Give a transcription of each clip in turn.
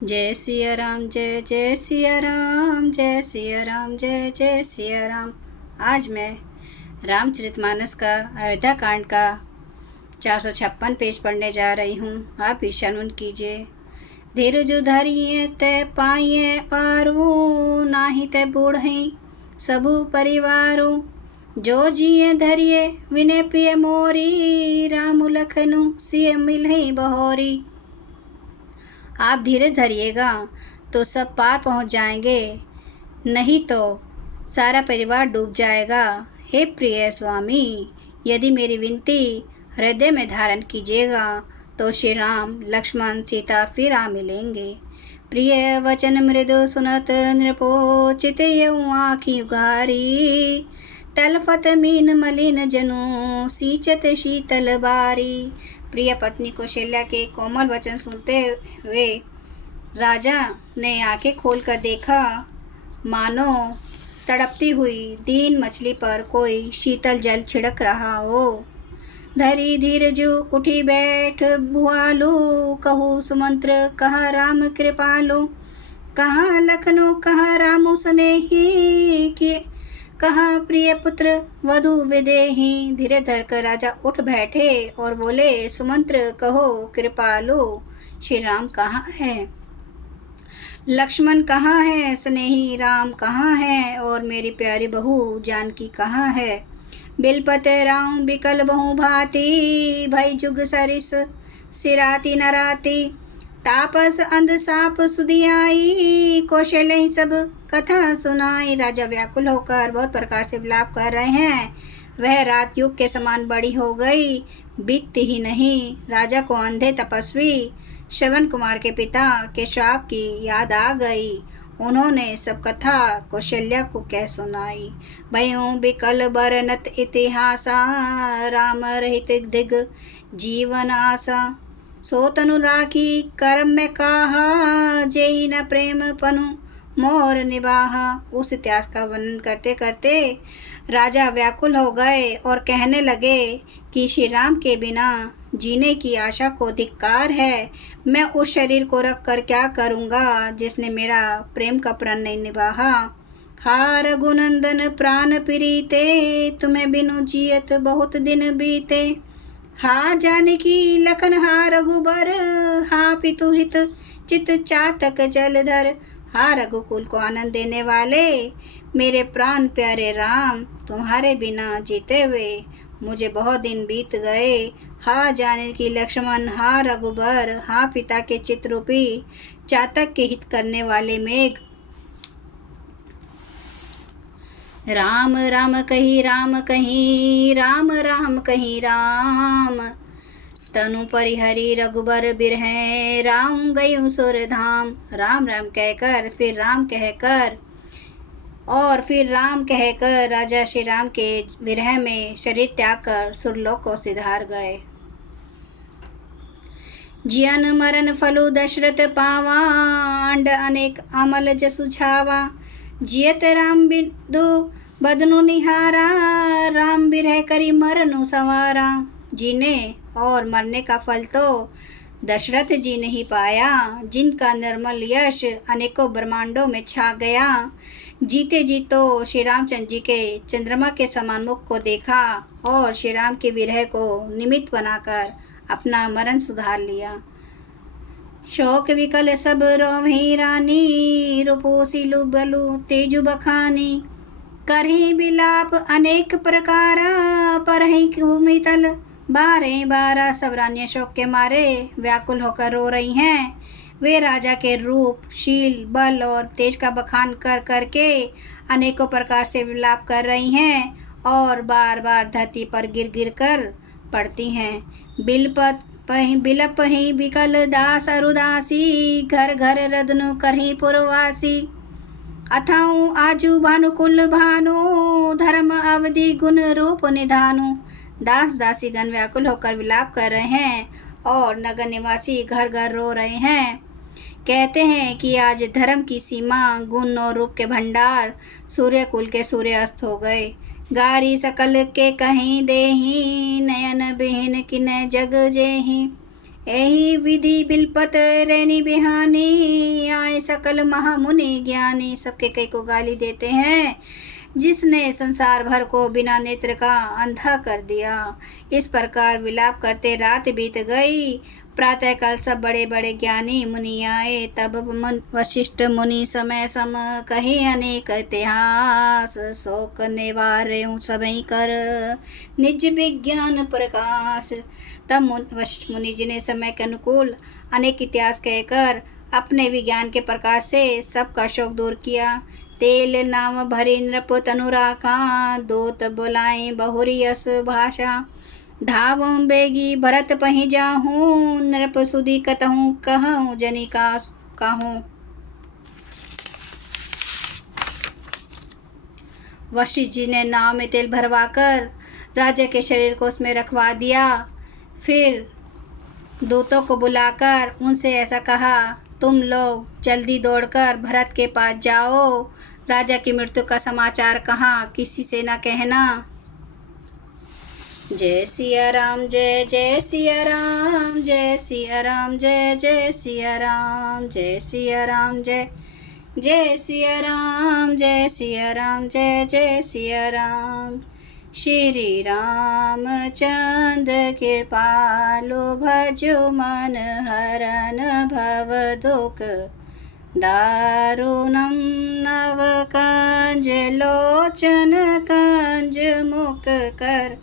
जय सिया राम, जय जय सिया राम, जय सिया राम, जय जय सिया राम। आज मैं रामचरितमानस का अयोध्या कांड का 456 पेज पढ़ने जा रही हूँ। आप भी श्रवण कीजिए। धीरजु धरिए तै पाइए पारू, नाही तै बूढ़ई सबु परिवारू। जो जिए धरिए विनय पिय मोरी, राम लखनु सिय मिलहि बहोरी। आप धीरज धरिएगा तो सब पार पहुंच जाएंगे, नहीं तो सारा परिवार डूब जाएगा। हे प्रिय स्वामी, यदि मेरी विनती हृदय में धारण कीजिएगा तो श्री राम लक्ष्मण सीता फिर आ मिलेंगे। प्रिय वचन मृदु सुनत नृपो, चितयउ आँखि उघारी। तलफत मीन मलिन जनु, सींचत शीतल बारी। प्रिय पत्नी कौशल्या के कोमल वचन सुनते हुए राजा ने आंखें खोलकर देखा, मानो तड़पती हुई दीन मछली पर कोई शीतल जल छिड़क रहा हो। धरी धीरजु उठी बैठ भुआलू, कहू सुमंत्र कहा राम कृपालु। कहा लखनऊ कहा रामु स्नेही, कहा प्रिय पुत्र वधु विदेही। धीरे धर कर राजा उठ बैठे और बोले, सुमंत्र कहो कृपालु, श्री राम कहाँ है, लक्ष्मण कहाँ है, स्नेही राम कहाँ है, और मेरी प्यारी बहू जानकी कहाँ है। बिलपते राम बिकल बहु भांति, भई जुग सरिस सिराती नराती। तापस अंध साप सुधियाई, कौशल्य सब कथा सुनाई। राजा व्याकुल होकर बहुत प्रकार से विलाप कर रहे हैं। वह रात युग के समान बड़ी हो गई, बीतती ही नहीं। राजा को अंधे तपस्वी श्रवण कुमार के पिता के श्राप की याद आ गई। उन्होंने सब कथा कौशल्या को कह सुनाई। भयों बिकल बरनत इतिहासा, राम रहित दिग जीवन आशा। सो तनु राखी करम में कहा, जेई न प्रेम पनु मोर निबाहा। उस इतिहास का वर्णन करते करते राजा व्याकुल हो गए और कहने लगे कि श्री राम के बिना जीने की आशा को धिक्कार है। मैं उस शरीर को रख कर क्या करूँगा जिसने मेरा प्रेम का प्रण नहीं निभाहा। हा रघुनंदन प्राण प्रीते, तुम्हें बिनु जियत बहुत दिन बीते। हा जानकी लखन हा रघुबर, हा पितु हित चित चातक जलधर। हा रघुकुल को आनंद देने वाले मेरे प्राण प्यारे राम, तुम्हारे बिना जीते हुए मुझे बहुत दिन बीत गए। हा जानकी लक्ष्मण, हा रघुबर, हा पिता के चित रूपी चातक के हित करने वाले मेघ। राम राम कही राम कही, राम राम कही राम। तनु परिहरी रघुबर बिरहे, राम गयु सुर धाम। राम राम कहकर फिर राम कहकर और फिर राम कहकर राजा श्री राम के विरह में शरीर त्याग कर सुरलोक को सिधार गए। जियन मरण फलु दशरथ पावा, अंड अनेक अमल जसु छावा। जियत राम बिंदु बदनु निहारा, राम बिरह करी मरनु संवारा। जीने और मरने का फल तो दशरथ जी ने ही पाया, जिनका निर्मल यश अनेकों ब्रह्मांडों में छा गया। जीते जी तो श्री रामचंद्र जी के चंद्रमा के समान मुख को देखा और श्री राम के विरह को निमित्त बनाकर अपना मरण सुधार लिया। शोक विकल सब रोहि रानी, रूपोसी लुबलु तेजु बखानी। करही बिलाप अनेक प्रकारा, परहि भूमि तल बारे बारा। सब रानियां शोक के मारे व्याकुल होकर रो रही हैं। वे राजा के रूप, शील, बल और तेज का बखान कर करके अनेकों प्रकार से विलाप कर रही हैं और बार बार धरती पर गिर गिर कर पड़ती हैं। बिलप ही बिकल दास अरुदासी, घर घर रदनु करही पुरवासी। अथाऊ आजू भानुकुल भानु, धर्म अवधि गुण रूप निधानु। दास दासी गण व्याकुल होकर विलाप कर रहे हैं और नगर निवासी घर घर रो रहे हैं। कहते हैं कि आज धर्म की सीमा, गुण और रूप के भंडार, सूर्य कुल के सूर्य अस्त हो गए। गारी सकल के कहीं देही, नयन बिहीन किन जग जेही। यही विधि बिलपत रैनी बिहानी, आए सकल महामुनि ज्ञानी। सबके कई को गाली देते हैं, जिसने संसार भर को बिना नेत्र का अंधा कर दिया। इस प्रकार विलाप करते रात बीत गई। प्रातःकाल सब बड़े बड़े ज्ञानी मुनि आए। तब वशिष्ठ मुनि समय सम कहे अनेक इतिहास, शोक निवार्यों सबई कर निज विज्ञान प्रकाश। तब वशिष्ठ मुनि जी ने समय के अनुकूल अनेक इतिहास कहकर अपने विज्ञान के प्रकाश से सबका शोक दूर किया। तेल नाम भरी नृप तनुराका, दोत बोलाए बहुरी यस भाषा। धावं बेगी भरत पहि जाहूँ, नृप सुधि कतहूँ कहूँ जनी का कहूँ। वशिष्ठ जी ने नाव में तेल भरवाकर राजा के शरीर को उसमें रखवा दिया। फिर दूतों को बुलाकर उनसे ऐसा कहा, तुम लोग जल्दी दौड़कर भरत के पास जाओ। राजा की मृत्यु का समाचार कहाँ किसी से न कहना। जय सिया राम जय जय सिया राम, जय सिया राम जय जय सिया राम, जय सिया राम जय जय सिया राम, जय सिया राम जय जय सिया राम। श्री राम चंद्र कृपालु, भजो मन हरन भव दुख दारुणं। नव कंज लोचन कंज मुख कर,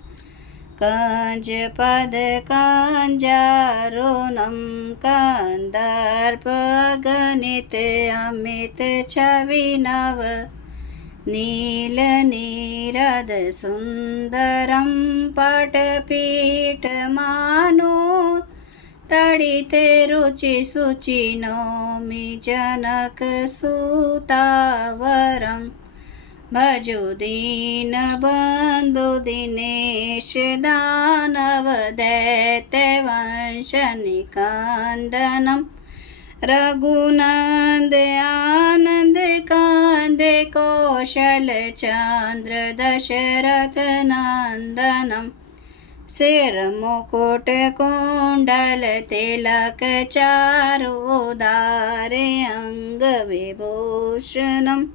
कंज पद कंजारुणं। कंदर्प गणित अमित छवि नव, नील नीरद सुंदरं। पटपीठ मानो तड़ित रुचि सुचि, नौमि जनक सुतावरम्। भजो दीन बंधु दिनेश, दानव दैत्य वंश निकंदनम्। रघुनंद आनंद कांद, कौशल चंद्र दशरथ नंदनम्। सिर मुकुट कुंडल तिलक, चारुधारे अंग विभूषणम्।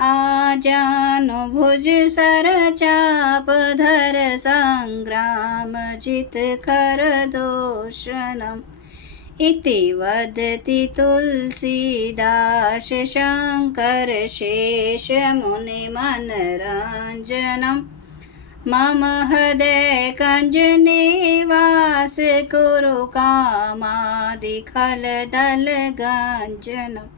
आजानु भुज सर चाप धर, संग्राम जित कर दूषणम्। इति वदति तुलसीदास, शंकर शेष मुनि मनरंजनम्। मम हृदय कंज निवास, कुरु कामादि खल दल गंजनम्।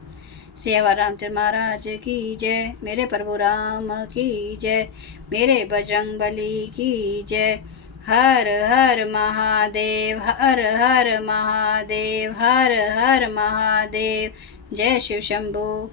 सेवा रामचंद्र महाराज की जय, मेरे प्रभु राम की जय, मेरे बजरंग बली की जय। हर हर महादेव, हर हर महादेव, हर हर महादेव। जय शिव शंभू।